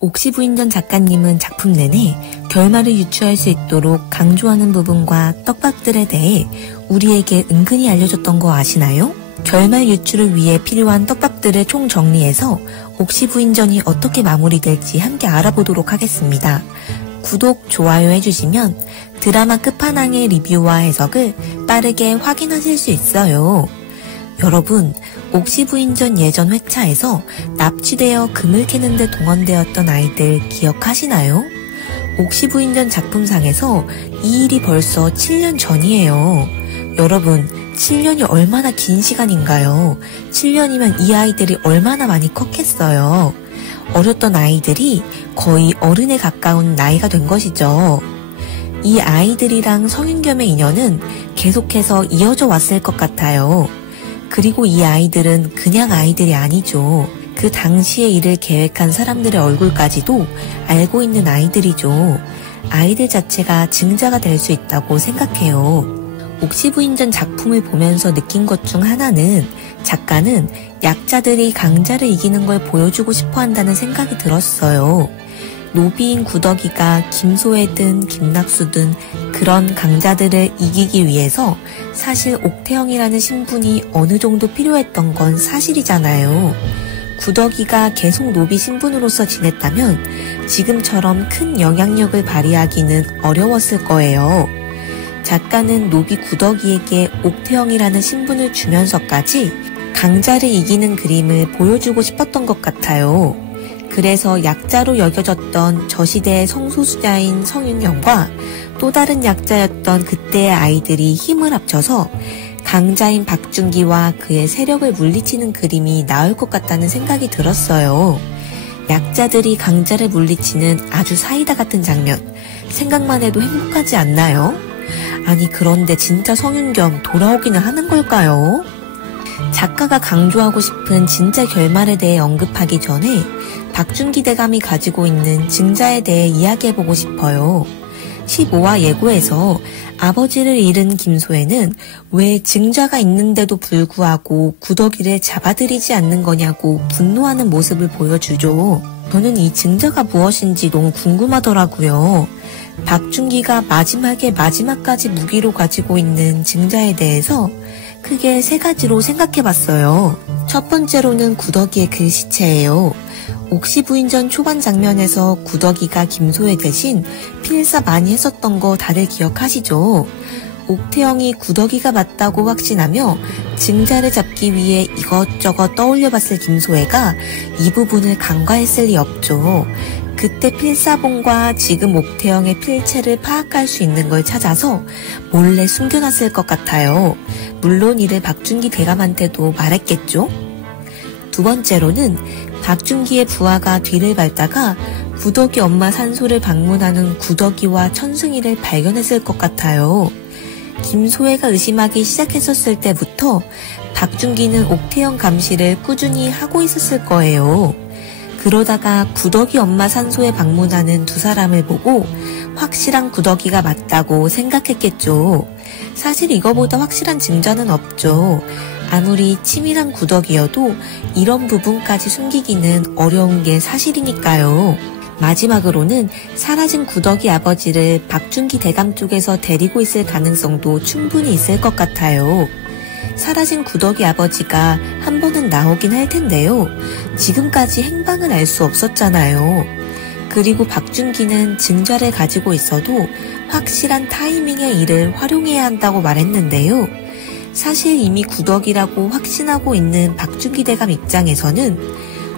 옥시부인전 작가님은 작품 내내 결말을 유추할 수 있도록 강조하는 부분과 떡밥들에 대해 우리에게 은근히 알려줬던 거 아시나요? 결말 유추를 위해 필요한 떡밥들을 총정리해서 옥시부인전이 어떻게 마무리될지 함께 알아보도록 하겠습니다. 구독, 좋아요 해주시면 드라마 끝판왕의 리뷰와 해석을 빠르게 확인하실 수 있어요. 여러분, 옥시부인전 예전 회차에서 납치되어 금을 캐는데 동원되었던 아이들 기억하시나요? 옥시부인전 작품상에서 이 일이 벌써 7년 전이에요. 여러분, 7년이 얼마나 긴 시간인가요? 7년이면 이 아이들이 얼마나 많이 컸겠어요. 어렸던 아이들이 거의 어른에 가까운 나이가 된 것이죠. 이 아이들이랑 성윤겸의 인연은 계속해서 이어져 왔을 것 같아요. 그리고 이 아이들은 그냥 아이들이 아니죠. 그 당시의 일을 계획한 사람들의 얼굴까지도 알고 있는 아이들이죠. 아이들 자체가 증자가 될 수 있다고 생각해요. 옥시부인전 작품을 보면서 느낀 것 중 하나는 작가는 약자들이 강자를 이기는 걸 보여주고 싶어 한다는 생각이 들었어요. 노비인 구덕이가 김소혜든 김낙수든 그런 강자들을 이기기 위해서 사실 옥태영이라는 신분이 어느 정도 필요했던 건 사실이잖아요. 구덕이가 계속 노비 신분으로서 지냈다면 지금처럼 큰 영향력을 발휘하기는 어려웠을 거예요. 작가는 노비 구덕이에게 옥태영이라는 신분을 주면서까지 강자를 이기는 그림을 보여주고 싶었던 것 같아요. 그래서 약자로 여겨졌던 저 시대의 성소수자인 성윤경과 또 다른 약자였던 그때의 아이들이 힘을 합쳐서 강자인 박준기와 그의 세력을 물리치는 그림이 나올 것 같다는 생각이 들었어요. 약자들이 강자를 물리치는 아주 사이다 같은 장면, 생각만 해도 행복하지 않나요? 아니, 그런데 진짜 성윤경 돌아오기는 하는 걸까요? 작가가 강조하고 싶은 진짜 결말에 대해 언급하기 전에 박준기 대감이 가지고 있는 증자에 대해 이야기해보고 싶어요. 15화 예고에서 아버지를 잃은 김소혜는 왜 증자가 있는데도 불구하고 구덕이를 잡아들이지 않는 거냐고 분노하는 모습을 보여주죠. 저는 이 증자가 무엇인지 너무 궁금하더라고요. 박준기가 마지막까지 무기로 가지고 있는 증자에 대해서 크게 세 가지로 생각해봤어요. 첫 번째로는 구덕이의 글씨체예요. 옥시부인전 초반 장면에서 구덕이가 김소혜 대신 필사 많이 했었던 거 다들 기억하시죠? 옥태영이 구덕이가 맞다고 확신하며 증자를 잡기 위해 이것저것 떠올려봤을 김소혜가 이 부분을 간과했을 리 없죠. 그때 필사본과 지금 옥태영의 필체를 파악할 수 있는 걸 찾아서 몰래 숨겨놨을 것 같아요. 물론 이를 박준기 대감한테도 말했겠죠? 두 번째로는 박준기의 부하가 뒤를 밟다가 구덕이 엄마 산소를 방문하는 구덕이와 천승이를 발견했을 것 같아요. 김소혜가 의심하기 시작했었을 때부터 박준기는 옥태영 감시를 꾸준히 하고 있었을 거예요. 그러다가 구덕이 엄마 산소에 방문하는 두 사람을 보고 확실한 구덕이가 맞다고 생각했겠죠. 사실 이거보다 확실한 증자는 없죠. 아무리 치밀한 구덕이어도 이런 부분까지 숨기기는 어려운 게 사실이니까요. 마지막으로는 사라진 구덕이 아버지를 박준기 대감 쪽에서 데리고 있을 가능성도 충분히 있을 것 같아요. 사라진 구덕이 아버지가 한 번은 나오긴 할 텐데요. 지금까지 행방을 알 수 없었잖아요. 그리고 박준기는 증자를 가지고 있어도 확실한 타이밍의 일을 활용해야 한다고 말했는데요. 사실 이미 구덕이라고 확신하고 있는 박준기 대감 입장에서는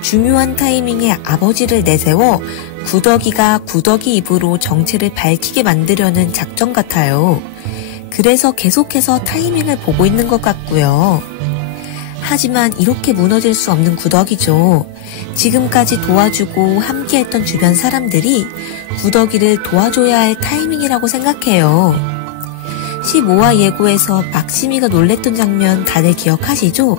중요한 타이밍에 아버지를 내세워 구덕이가 구덕이 입으로 정체를 밝히게 만들려는 작전 같아요. 그래서 계속해서 타이밍을 보고 있는 것 같고요. 하지만 이렇게 무너질 수 없는 구덕이죠. 지금까지 도와주고 함께했던 주변 사람들이 구덕이를 도와줘야 할 타이밍이라고 생각해요. 15화 예고에서 박시미가 놀랬던 장면 다들 기억하시죠?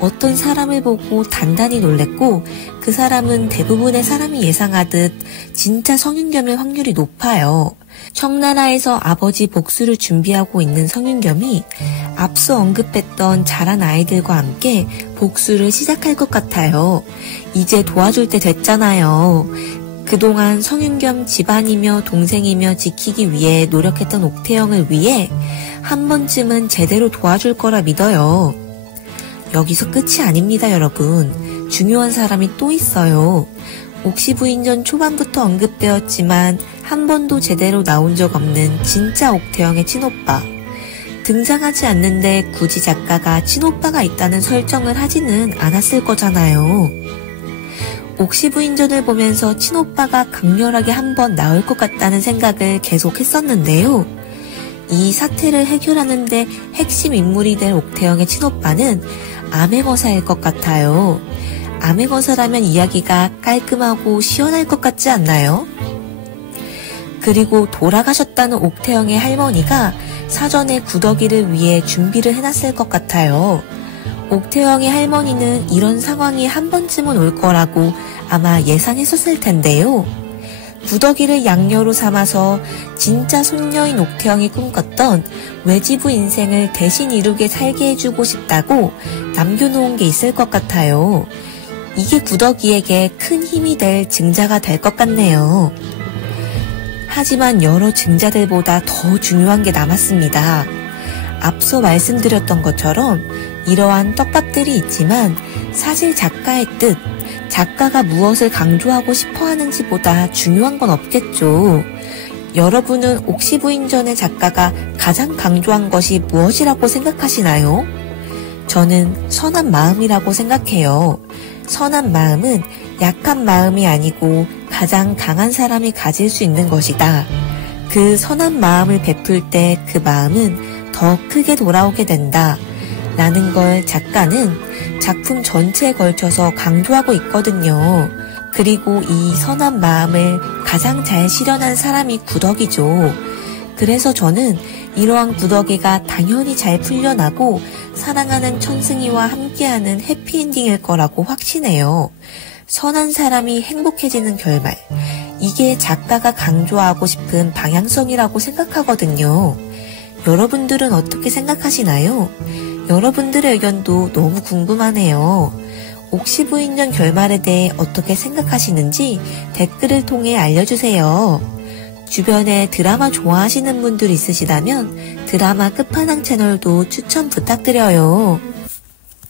어떤 사람을 보고 단단히 놀랬고 그 사람은 대부분의 사람이 예상하듯 진짜 성윤겸일 확률이 높아요. 청나라에서 아버지 복수를 준비하고 있는 성윤겸이 앞서 언급했던 자란 아이들과 함께 복수를 시작할 것 같아요. 이제 도와줄 때 됐잖아요. 그동안 성인 겸 집안이며 동생이며 지키기 위해 노력했던 옥태영을 위해 한 번쯤은 제대로 도와줄 거라 믿어요. 여기서 끝이 아닙니다, 여러분. 중요한 사람이 또 있어요. 옥시 부인전 초반부터 언급되었지만 한 번도 제대로 나온 적 없는 진짜 옥태영의 친오빠. 등장하지 않는데 굳이 작가가 친오빠가 있다는 설정을 하지는 않았을 거잖아요. 옥시 부인전을 보면서 친오빠가 강렬하게 한 번 나올 것 같다는 생각을 계속 했었는데요. 이 사태를 해결하는데 핵심 인물이 될 옥태영의 친오빠는 암행어사일 것 같아요. 암행어사라면 이야기가 깔끔하고 시원할 것 같지 않나요? 그리고 돌아가셨다는 옥태영의 할머니가 사전에 구더기를 위해 준비를 해놨을 것 같아요. 옥태영의 할머니는 이런 상황이 한 번쯤은 올 거라고 아마 예상했었을 텐데요. 구더기를 양녀로 삼아서 진짜 손녀인 옥태영이 꿈꿨던 외지부 인생을 대신 이루게 살게 해주고 싶다고 남겨놓은 게 있을 것 같아요. 이게 구더기에게 큰 힘이 될 증자가 될 것 같네요. 하지만 여러 증자들보다 더 중요한 게 남았습니다. 앞서 말씀드렸던 것처럼 이러한 떡밥들이 있지만 사실 작가의 뜻, 작가가 무엇을 강조하고 싶어 하는지보다 중요한 건 없겠죠. 여러분은 옥시 부인전의 작가가 가장 강조한 것이 무엇이라고 생각하시나요? 저는 선한 마음이라고 생각해요. 선한 마음은 약한 마음이 아니고 가장 강한 사람이 가질 수 있는 것이다. 그 선한 마음을 베풀 때 그 마음은 더 크게 돌아오게 된다. 라는 걸 작가는 작품 전체에 걸쳐서 강조하고 있거든요. 그리고 이 선한 마음을 가장 잘 실현한 사람이 구더기죠. 그래서 저는 이러한 구더기가 당연히 잘 풀려나고 사랑하는 천승이와 함께하는 해피엔딩일 거라고 확신해요. 선한 사람이 행복해지는 결말. 이게 작가가 강조하고 싶은 방향성이라고 생각하거든요. 여러분들은 어떻게 생각하시나요? 여러분들의 의견도 너무 궁금하네요. 옥시 부인전 결말에 대해 어떻게 생각하시는지 댓글을 통해 알려주세요. 주변에 드라마 좋아하시는 분들 있으시다면 드라마 끝판왕 채널도 추천 부탁드려요.